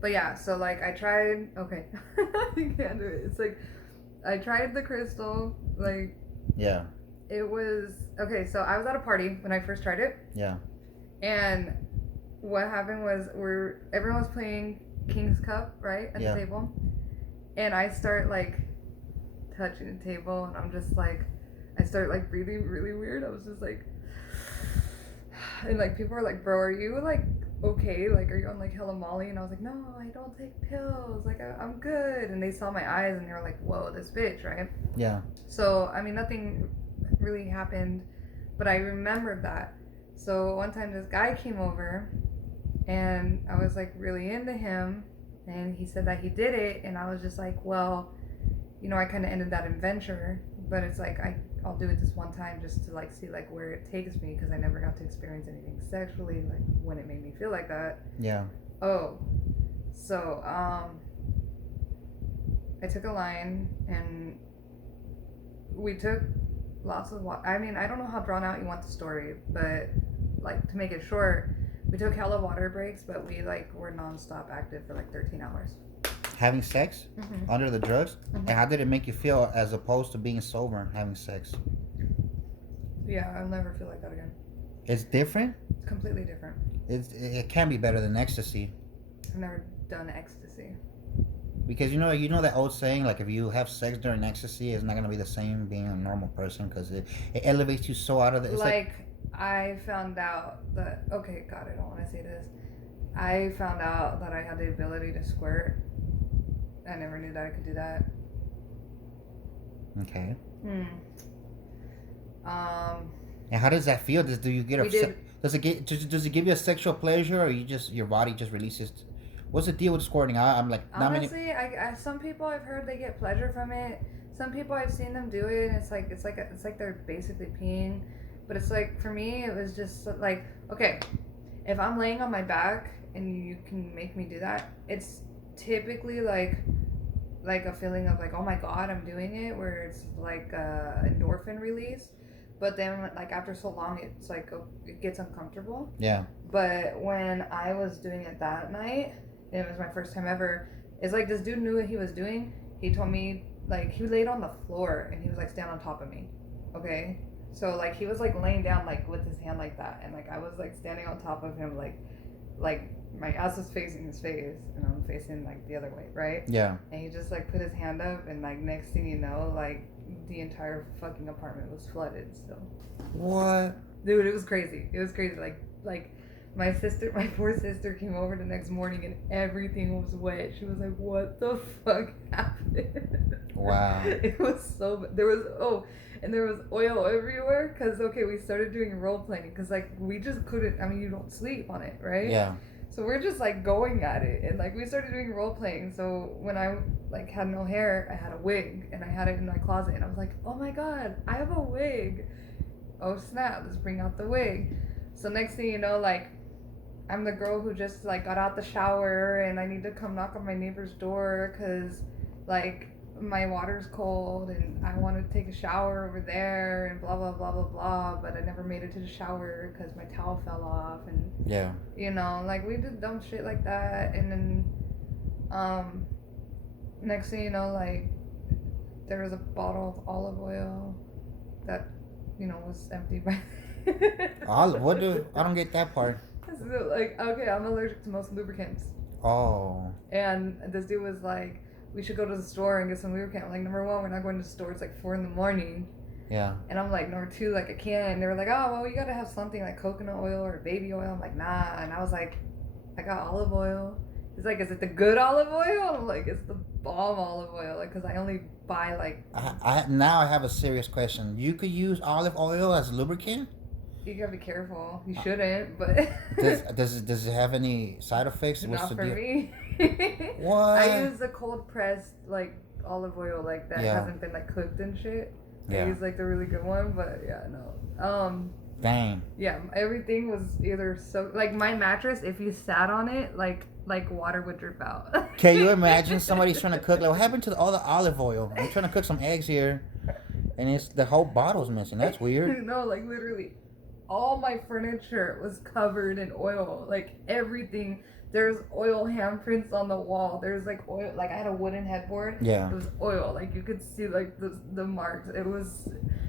But yeah, so like I tried. Okay, you can't do it. It's like I tried the crystal. Like Yeah. it was okay. So I was at a party when I first tried it, Yeah. and what happened was everyone was playing King's Cup right at the Yeah. table, and I start like touching the table, and I'm just like, I start like breathing really weird. I was just like, and like people were like, "Bro, are you like okay? Like, are you on like hella Molly?" And I was like, "No, I don't take pills. Like, I'm good." And they saw my eyes, and they were like, "Whoa, this bitch, right?" Yeah. So I mean, nothing really happened, but I remembered that. So one time, this guy came over, and I was like really into him, and he said that he did it, and I was just like, well, I kind of ended that adventure, but it's like I'll do it this one time just to like see like where it takes me because I never got to experience anything sexually like when it made me feel like that. Yeah. Oh, so I took a line and we took lots of water. I mean, I don't know how drawn out you want the story, but like to make it short, we took hella water breaks, but we like were nonstop active for like 13 hours. Having sex Mm-hmm. under the drugs, Mm-hmm. and how did it make you feel as opposed to being sober having sex? Yeah, I'll never feel like that again. It's different. It's completely different. It can be better than ecstasy, I've never done ecstasy. because you know that old saying, like, if you have sex during ecstasy, it's not gonna be the same being a normal person, because it elevates you so out of the. It's like. Like, I found out that, okay, God, I don't want to say this. I found out that I had the ability to squirt. I never knew that I could do that. Okay. Hmm. Um, And how does that feel? Do you get we did. does it give you a sexual pleasure, or your body just releases? What's the deal with squirting? I'm like, not many. Honestly, some people I've heard they get pleasure from it. Some people I've seen them do it, and it's like they're basically peeing. But it's like for me, it was just like okay, if I'm laying on my back and you can make me do that, it's typically like a feeling of like oh my god I'm doing it where it's like endorphin release, but then like after so long it's like it gets uncomfortable. Yeah. But when I was doing it that night, and it was my first time ever, it's like this dude knew what he was doing. He told me like he laid on the floor and he was like stand on top of me. Okay, so like he was like laying down like with his hand like that, and like I was like standing on top of him like my ass was facing his face and I'm facing like the other way, right? Yeah. And he just like put his hand up and like next thing you know, like the entire fucking apartment was flooded. So What? dude, it was crazy. It was crazy. Like my poor sister came over the next morning and everything was wet. She was like, "What the fuck happened?" Wow. It was so there was and there was oil everywhere because okay we started doing role playing because like we just couldn't. I mean you don't sleep on it, right? Yeah. So we're just like going at it and like we started doing role playing. So when I like had no hair, I had a wig and I had it in my closet and I was like, oh my god, I have a wig. Oh snap, let's bring out the wig. So next thing you know, like I'm the girl who just like got out the shower and I need to come knock on my neighbor's door because like my water's cold and I want to take a shower over there and blah blah blah blah blah, but I never made it to the shower because my towel fell off and Yeah. like we did dumb shit like that and then um next thing you know like there was a bottle of olive oil that was empty by What do I don't get that part? so, like okay I'm allergic to most lubricants Oh. and this dude was like we should go to the store and get some lubricant. I'm like number one we're not going to the store, it's like 4 a.m. Yeah. and I'm like number two like I can't, and they were like oh well you gotta have something like coconut oil or baby oil. I'm like nah, and I was like I got olive oil. He's like, is it the good olive oil? I'm like, it's the bomb olive oil, like, cause I only buy like. Now I have a serious question. You could use olive oil as lubricant. You gotta be careful. You shouldn't, but. Does it have any side effects? Not for me. What? I use the cold pressed like olive oil like that hasn't been like cooked and shit. Yeah. I use like the really good one, but yeah, no. Dang. Yeah, everything was either so like my mattress. If you sat on it, like water would drip out. Can you imagine somebody's trying to cook? Like, what happened to all the olive oil? I'm trying to cook some eggs here, and it's the whole bottle's missing. That's weird. No, like literally, all my furniture was covered in oil. Like everything, There's oil handprints on the wall. There's like oil. Like I had a wooden headboard. Yeah. It was oil. Like you could see like the marks. It was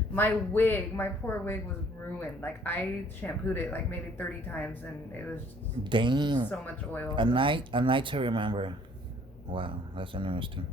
my wig. My poor wig was ruined. Like I shampooed it like maybe 30 times, and it was Damn. so much oil. A night to remember. Wow, that's interesting.